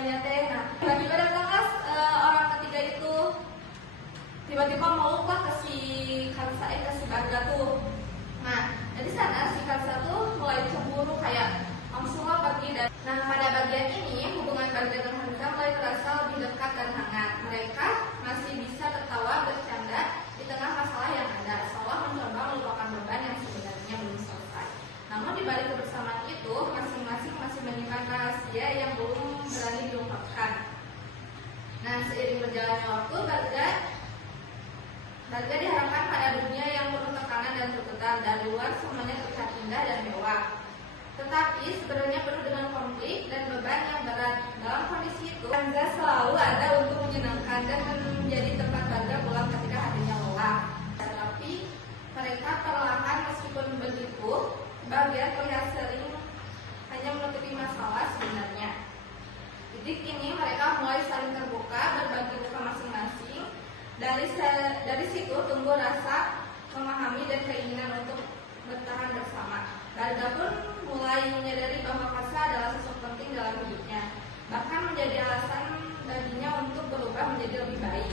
keduanya teh. Nah, tiba-tiba datanglah orang ketiga itu, tiba-tiba mau ke si Kansa ke si Barga tuh. Nah, dari sana si Kansa tuh mulai cemburu kayak langsunglah pergi. Dan nah, pada bagian ini hubungan Barga dan Hansa mulai terasa lebih dekat dan hangat. Mereka masih bisa tertawa bercanda di tengah masalah yang ada, seolah mencoba melupakan beban yang sebenarnya belum selesai. Namun di balik kebersamaan itu, masing-masing masih menyimpan rahasia yang belum berani diungkapkan. Nah, seiring berjalannya waktu, Barga diharapkan pada dunia yang penuh tekanan dan tuntutan. Dari luar semuanya terlihat indah dan mewah, tetapi sebenarnya penuh dengan konflik dan beban yang berat. Dalam kondisi itu, Hansa selalu ada untuk menyenangkan dan menjadi tempat Barga pulang ketika hatinya lelah. Tetapi mereka perlahan, meskipun begitu, bagian terlihat sering hanya menutupi masalah sebenarnya. Jadi kini mereka mulai saling terbuka, berbagi luka masing-masing. Dari situ tumbuh rasa memahami dan keinginan untuk bertahan bersama. Barga pun mulai menyadari bahwa Kansa adalah sosok penting dalam hidupnya, bahkan menjadi alasan baginya untuk berubah menjadi lebih baik.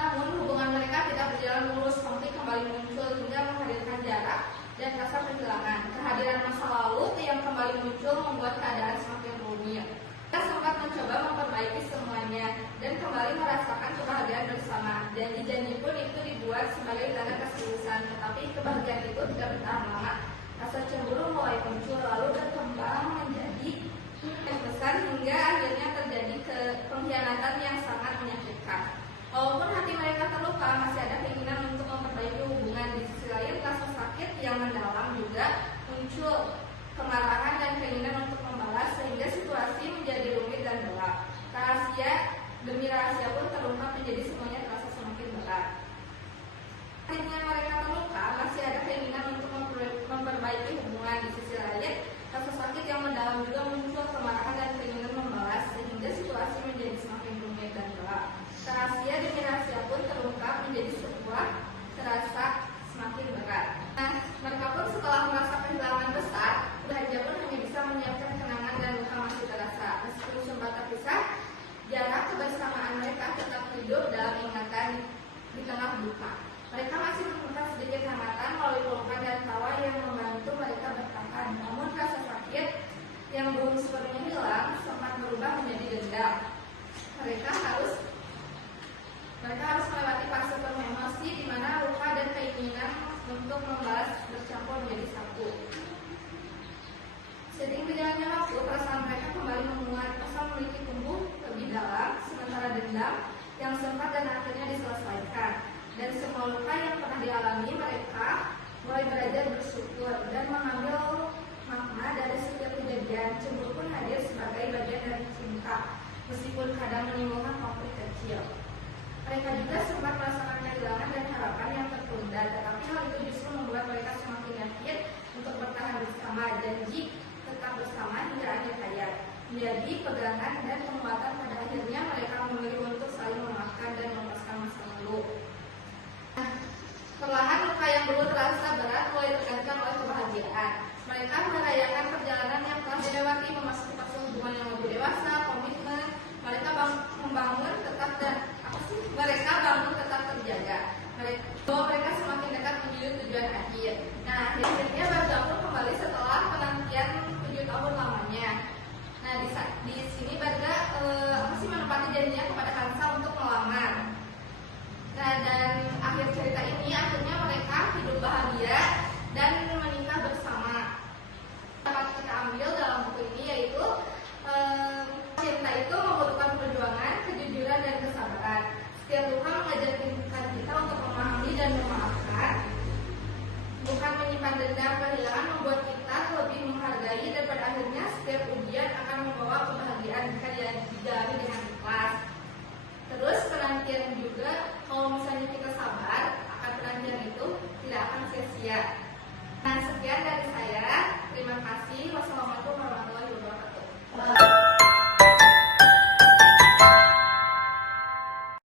Namun hubungan mereka tidak berjalan mulus, konflik kembali muncul hingga menghadirkan jarak dan rasa kehilangan. Kehadiran masa lalu yang kembali muncul membuat keadaan semakin rumit. Mereka sempat mencoba memperbaiki semuanya dan kembali merasakan kebahagiaan bersama. Janji-janji pun itu dibuat sebagai tanda keseriusan, tetapi kebahagiaan itu tidak bertahan lama. Rasa cemburu mulai muncul lalu berkembang menjadi besar hingga akhirnya terjadi pengkhianatan yang sangat menyakitkan. Walaupun hati mereka terluka, masih ada keinginan untuk memperbaiki hubungan. Di sisi lain, rasa sakit yang mendalam juga muncul, kemarahan dan keinginan untuk membalas, sehingga situasi menjadi rumit dan gelap. Rahasia demi rahasia pun terungkap menjadi semuanya terasa semakin berat. Akhirnya mereka terluka, masih ada keinginan untuk memperbaiki hubungan. Di sisi lain, rasa sakit yang mendalam juga muncul, kemarahan dan keinginan membalas, sehingga situasi menjadi semakin rumit dan gelap. Rahasia demi rahasia pun terungkap menjadi sebuah terasa semakin berat. Nah, mereka pun setelah merasa kehilangan besar, Raja pun hanya bisa menyiapkan kenangan dan luka masih terasa. Meskipun sempat terpisah, jarak kebersamaan mereka tetap hidup dalam ingatan di tengah duka. Mereka masih menemukan sedikit hangatan melalui pelukan dan tawa yang membantu mereka bertahan. Namun rasa sakit yang belum sepenuhnya hilang sempat berubah menjadi dendam. Mereka harus melewati fase penuh emosi di mana luka dan keinginan untuk membalas bercampur menjadi satu. Seiring berjalannya waktu, perasaan mereka kembali menguat, rasa memiliki tumbuh lebih dalam, sementara dendam yang sempat dan akhirnya diselesaikan. Dan semua luka yang pernah dialami mereka mulai belajar bersyukur dan mengambil makna dari setiap kejadian. Cemburu pun hadir sebagai bagian dari cinta, meskipun kadang menimbulkan konflik kecil. Mereka juga sempat merasakan kehilangan dan harapan yang tertunda, tetapi hal itu justru membuat mereka semakin yakin untuk bertahan bersama. Janji tetap bersama hingga akhir hayat menjadi pegangan dan penguatan. Pada akhirnya mereka memilih untuk saling memaafkan dan melepaskan masa lalu. Perlahan luka yang dulu terasa berat mulai tergantikan oleh kebahagiaan. Mereka merayakan perjalanan yang telah dilewati, memasuki fase hubungan yang lebih dewasa, komitmen. Mereka bangun tetap terjaga. Mereka semakin dekat menuju tujuan akhir. Nah, akhirnya Barga pun kembali setelah penantian 7 tahun lamanya. Nah, di sini Barga menepati janjinya kepada Hansa untuk melamar. Nah, dan akhir cerita ini akhirnya mereka hidup bahagia dan menikah bersama. Dapat kita ambil dalam buku ini yaitu cinta itu memerlukan perjuangan, kejujuran dan kesabaran. Setiap luka mengajarkan kita untuk memahami dan memaafkan, bukan menyimpan dendam. Kehilangan membuat kita